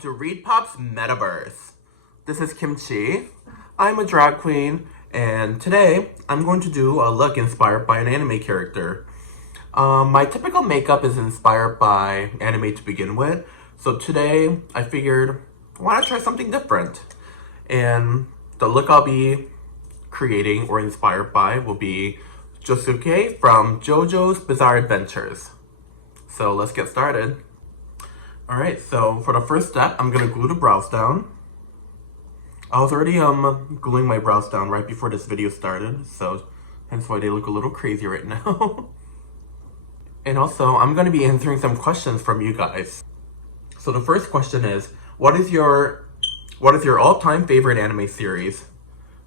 to ReedPop's Metaverse. This is Kimchi. I'm a drag queen, and today I'm going to do a look inspired by an anime character. My typical makeup is inspired by anime to begin with, so today I figured, why not try something different? And the look I'll be creating or inspired by will be Josuke from JoJo's Bizarre Adventures. So let's get started. Alright, so for the first step, I'm gonna glue the brows down. I was already gluing my brows down right before this video started, so hence why they look a little crazy right now. And also, I'm gonna be answering some questions from you guys. So the first question is, what is your all-time favorite anime series?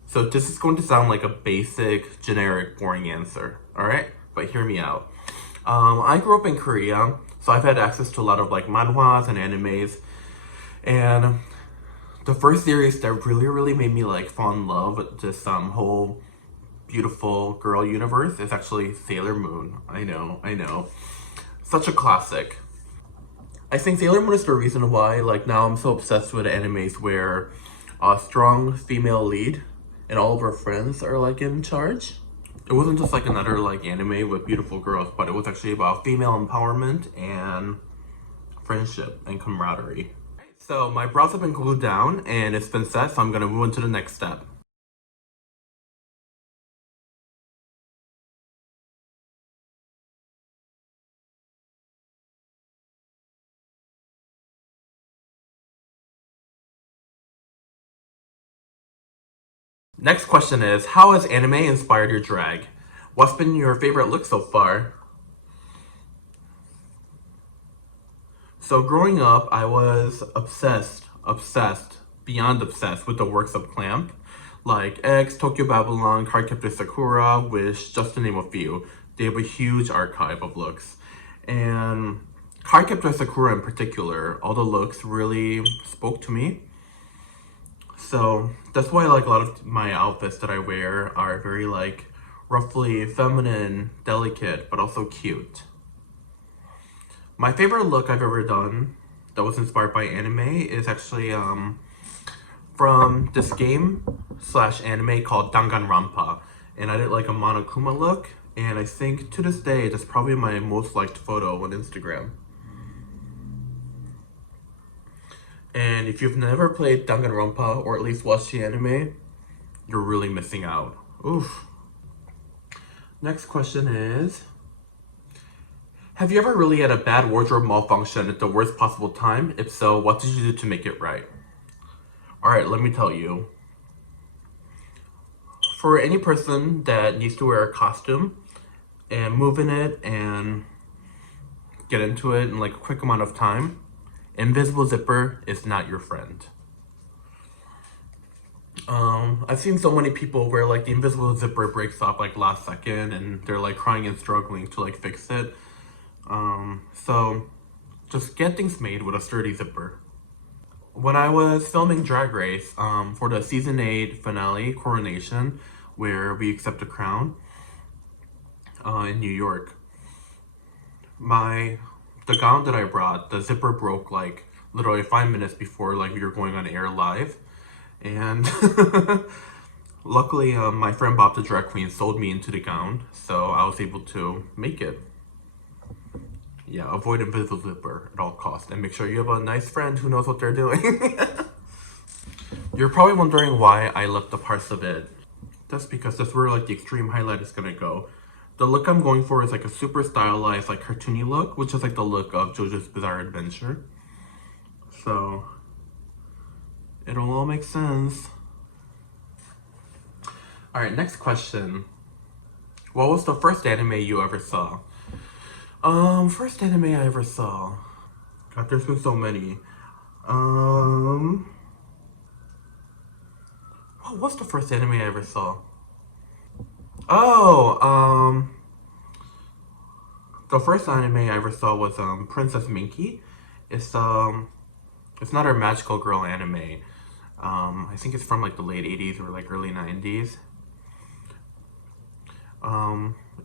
So this is going to sound like a basic, generic, boring answer, alright? But hear me out. I grew up in Korea, so I've had access to a lot of like manhwas and animes. And the first series that really made me like fall in love with this whole beautiful girl universe is actually Sailor Moon. I know. Such a classic. I think Sailor Moon is the reason why like now I'm so obsessed with animes where a strong female lead and all of her friends are like in charge. It wasn't just like another like anime with beautiful girls, but it was actually about female empowerment and friendship and camaraderie. So my brows have been glued down and it's been set, so I'm gonna move on to the next step. Next question is, how has anime inspired your drag? What's been your favorite look so far? So growing up, I was obsessed, beyond obsessed with the works of Clamp. Like X, Tokyo Babylon, Cardcaptor Sakura, Wish, just to name a few. They have a huge archive of looks. And Cardcaptor Sakura in particular, all the looks really spoke to me. So that's why like a lot of my outfits that I wear are very like roughly feminine, delicate, but also cute. My favorite look I've ever done that was inspired by anime is actually from this game / anime called Danganronpa. And I did like a Monokuma look, and I think to this day that's probably my most liked photo on Instagram. And if you've never played Danganronpa or at least watched the anime, you're really missing out. Oof. Next question is, have you ever really had a bad wardrobe malfunction at the worst possible time? If so, what did you do to make it right? Alright, let me tell you. For any person that needs to wear a costume and move in it and get into it in like a quick amount of time, invisible zipper is not your friend. I've seen so many people where like the invisible zipper breaks off like last second and they're like crying and struggling to like fix it. So just get things made with a sturdy zipper. When I was filming Drag Race for the season 8 finale, Coronation, where we accept a crown in New York, the gown that I brought, the zipper broke like literally 5 minutes before like we were going on air live. And luckily my friend Bob the drag queen sold me into the gown, so I was able to make it. Yeah, avoid invisible zipper at all costs and make sure you have a nice friend who knows what they're doing. You're probably wondering why I left the parts of it. That's because that's where like the extreme highlight is gonna go. The look I'm going for is like a super stylized, like cartoony look, which is like the look of JoJo's Bizarre Adventure. So it'll all make sense. Alright, next question. What was the first anime you ever saw? First anime I ever saw. God, there's been so many. What's the first anime I ever saw? Oh, the first anime I ever saw was Princess Minky. It's not a magical girl anime. I think it's from like the late 80s or like early 90s.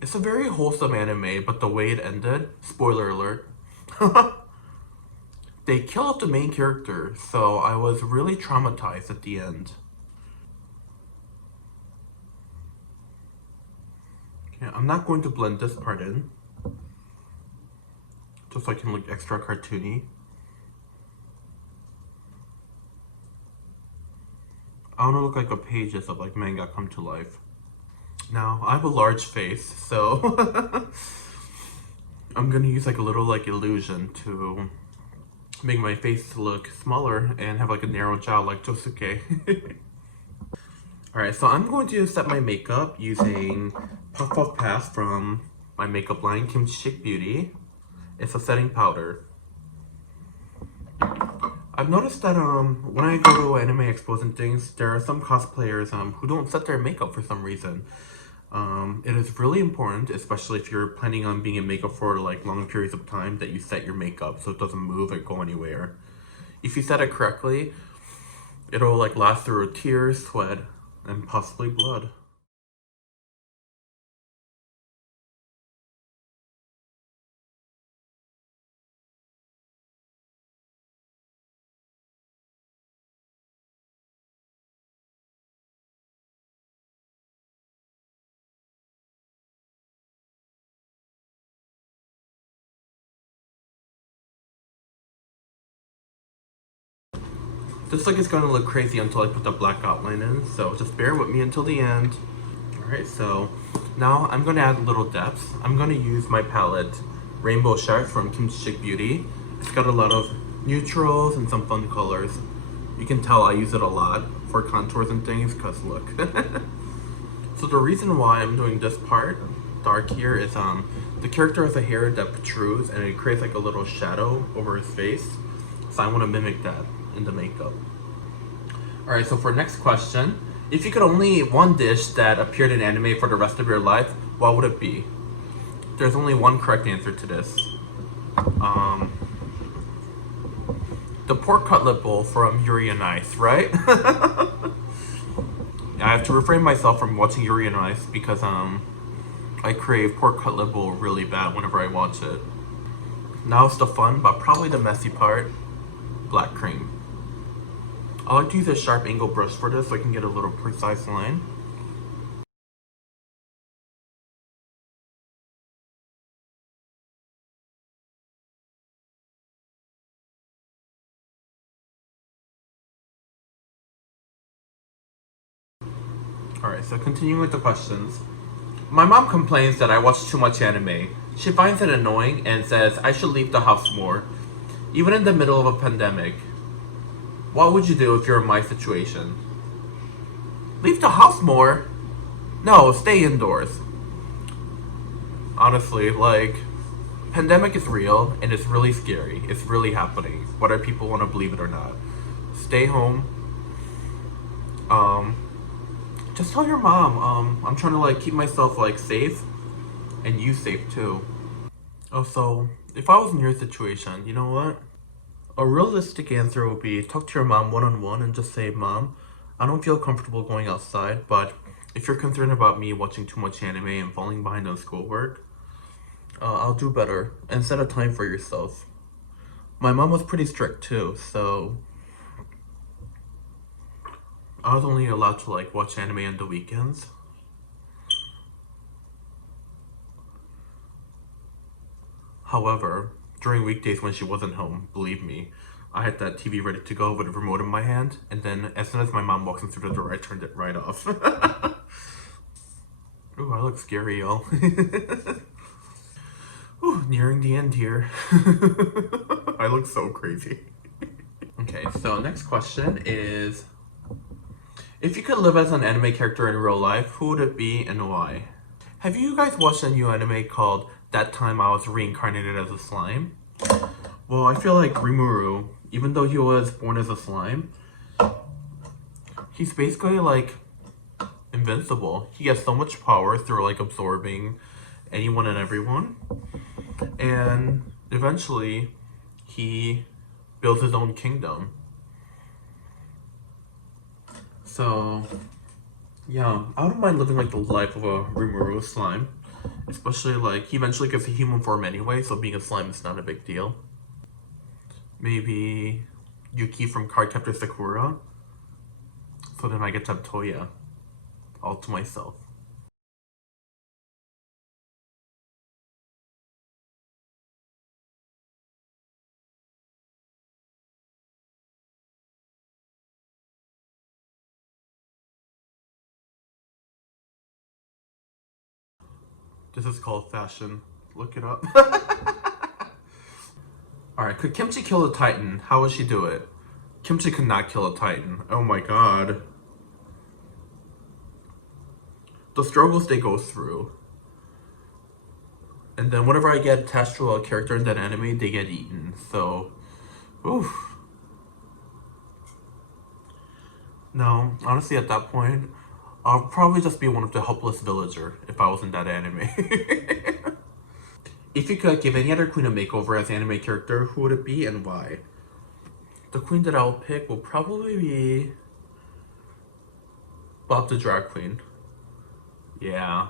It's a very wholesome anime, but the way it ended, spoiler alert, they kill off the main character, so I was really traumatized at the end. Okay, I'm not going to blend this part in, just so I can look extra cartoony. I want to look like a pages of like manga come to life. Now, I have a large face, so I'm gonna use like a little like illusion to make my face look smaller and have like a narrow jaw like Josuke. Alright, so I'm going to set my makeup using Puff Puff Pass from my makeup line, Kimchi Chic Beauty. It's a setting powder. I've noticed that when I go to anime expos and things, there are some cosplayers who don't set their makeup for some reason. It is really important, especially if you're planning on being in makeup for like long periods of time, that you set your makeup so it doesn't move or go anywhere. If you set it correctly, it'll like last through tears, sweat, and possibly blood. This look is gonna look crazy until I put the black outline in, so just bear with me until the end. Alright, so now I'm gonna add little depths. I'm gonna use my palette Rainbow Shark from Kimchi Chic Beauty. It's got a lot of neutrals and some fun colors. You can tell I use it a lot for contours and things, cause look. So the reason why I'm doing this part dark here is the character has a hair that protrudes and it creates like a little shadow over his face. So I want to mimic that in the makeup. Alright, so for next question, if you could only eat one dish that appeared in anime for the rest of your life, what would it be? There's only one correct answer to this. The pork cutlet bowl from Yuri on Ice, right? I have to refrain myself from watching Yuri on Ice because I crave pork cutlet bowl really bad whenever I watch it. Now it's the fun, but probably the messy part, black cream. I like to use a sharp angle brush for this so I can get a little precise line. Alright, so continuing with the questions. My mom complains that I watch too much anime. She finds it annoying and says I should leave the house more, even in the middle of a pandemic. What would you do if you're in my situation? Leave the house more? No, stay indoors. Honestly, like, pandemic is real and it's really scary. It's really happening, whether people want to believe it or not. Stay home. Just tell your mom, I'm trying to like keep myself like safe and you safe too. Oh, so if I was in your situation, you know what? A realistic answer would be talk to your mom one-on-one and just say, Mom, I don't feel comfortable going outside, but if you're concerned about me watching too much anime and falling behind on schoolwork, I'll do better and set a time for yourself. My mom was pretty strict too, so I was only allowed to like watch anime on the weekends. However, during weekdays when she wasn't home, believe me, I had that TV ready to go with a remote in my hand, and then as soon as my mom walks in through the door, I turned it right off. Ooh, I look scary, y'all. Ooh, nearing the end here. I look so crazy. Okay, so next question is, if you could live as an anime character in real life, who would it be and why? Have you guys watched a new anime called That Time I Was Reincarnated as a Slime? Well, I feel like Rimuru, even though he was born as a slime, he's basically like invincible. He has so much power through like absorbing anyone and everyone. And eventually, he builds his own kingdom. So, yeah, I wouldn't mind living like the life of a Rimuru slime. Especially like, he eventually gets a human form anyway, so being a slime is not a big deal. Maybe Yuki from Cardcaptor Sakura. So then I get to have Toya all to myself. This is called fashion. Look it up. Alright, could Kimchi kill a Titan? How would she do it? Kimchi could not kill a Titan. Oh my god. The struggles they go through. And then whenever I get attached to a character in that anime, they get eaten. So, oof. No, honestly at that point, I'll probably just be one of the helpless villager if I was in that anime. If you could give any other queen a makeover as an anime character, who would it be and why? The queen that I'll pick will probably be Bob the Drag Queen. Yeah.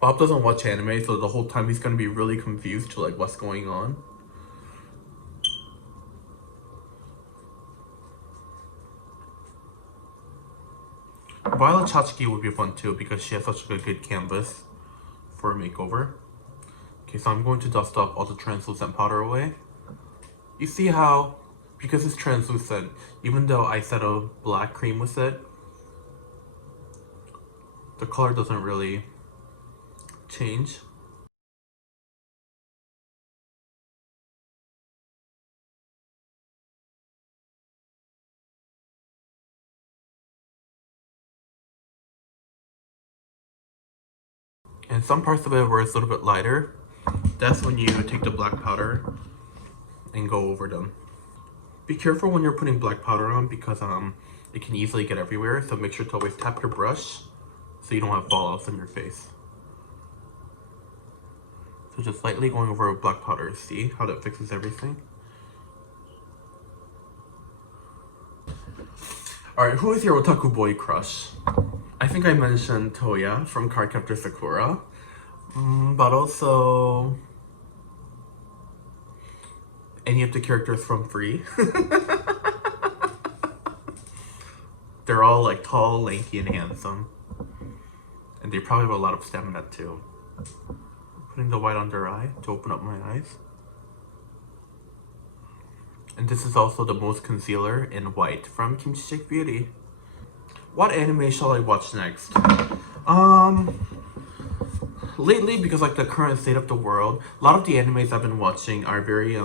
Bob doesn't watch anime, so the whole time he's gonna be really confused to like what's going on. Violet Chachki would be fun too because she has such a good canvas for a makeover. Okay, so I'm going to dust up all the translucent powder away. You see how, because it's translucent, even though I set a black cream with it, the color doesn't really change. And some parts of it where it's a little bit lighter, that's when you take the black powder and go over them. Be careful when you're putting black powder on because it can easily get everywhere, so make sure to always tap your brush so you don't have fallouts on your face. So just lightly going over black powder, see how that fixes everything? Alright, who is your otaku boy crush? I think I mentioned Toya from Cardcaptor Sakura, but also any of the characters from Free. They're all like tall, lanky, and handsome. And they probably have a lot of stamina too. Putting the white under eye to open up my eyes. And this is also the most concealer in white from Kimchi Shake Beauty. What anime shall I watch next? Lately, because like the current state of the world, a lot of the animes I've been watching are very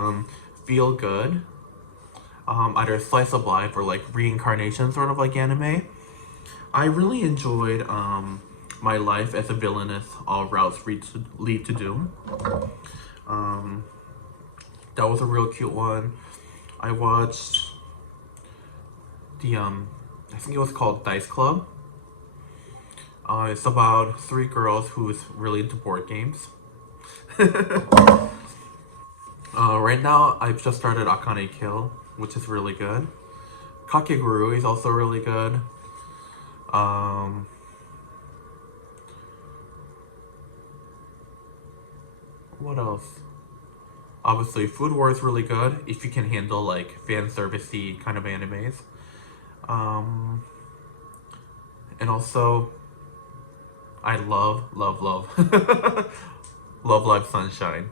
feel good. Either slice of life or like reincarnation sort of like anime. I really enjoyed my life as a villainess, all routes lead to doom. That was a real cute one. I watched the I think it was called Dice Club. It's about 3 girls who's really into board games. Right now I've just started Akane Kill, which is really good. Kakegurui is also really good. What else? Obviously, Food War is really good if you can handle like fan servicey kind of animes. And also, I love Love Live Sunshine.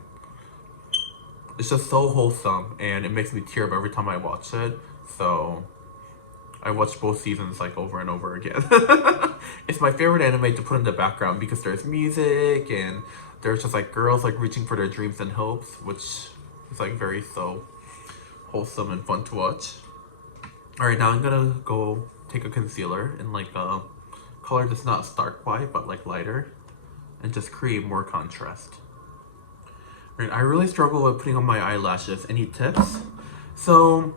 It's just so wholesome and it makes me tear up every time I watch it. So I watch both seasons like over and over again. It's my favorite anime to put in the background because there's music and there's just like girls like reaching for their dreams and hopes, which is like very so wholesome and fun to watch. Alright, now I'm gonna go take a concealer in like a color that's not stark white but like lighter and just create more contrast. Right, I really struggle with putting on my eyelashes. Any tips? So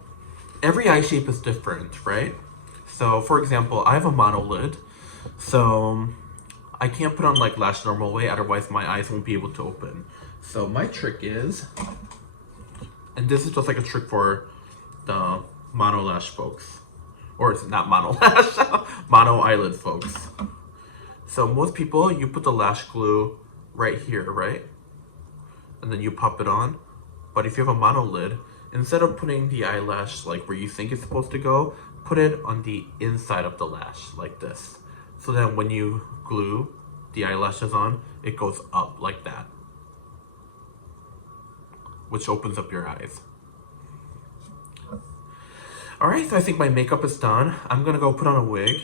every eye shape is different, right? So for example, I have a monolid, so I can't put on like lash normal way, otherwise my eyes won't be able to open. So my trick is, and this is just like a trick for the mono lash folks, or it's not mono lash, mono eyelid folks. So most people, you put the lash glue right here, right? And then you pop it on. But if you have a monolid, instead of putting the eyelash like where you think it's supposed to go, put it on the inside of the lash like this. So that when you glue the eyelashes on, it goes up like that, which opens up your eyes. Alright, so I think my makeup is done. I'm gonna go put on a wig.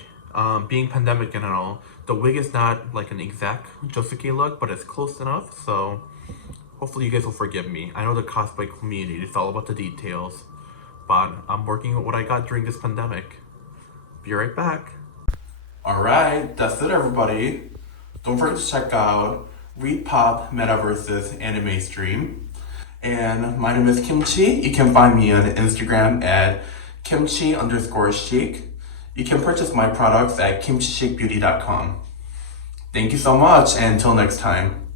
Being pandemic and all, the wig is not like an exact Josuke look, but it's close enough, so hopefully you guys will forgive me. I know the cosplay community, it's all about the details, but I'm working with what I got during this pandemic. Be right back. Alright, that's it everybody. Don't forget to check out ReedPop Metaverse's anime stream. And my name is Kimchi. You can find me on Instagram at kimchi_chic. You can purchase my products at kimchichicbeauty.com. Thank you so much, and until next time.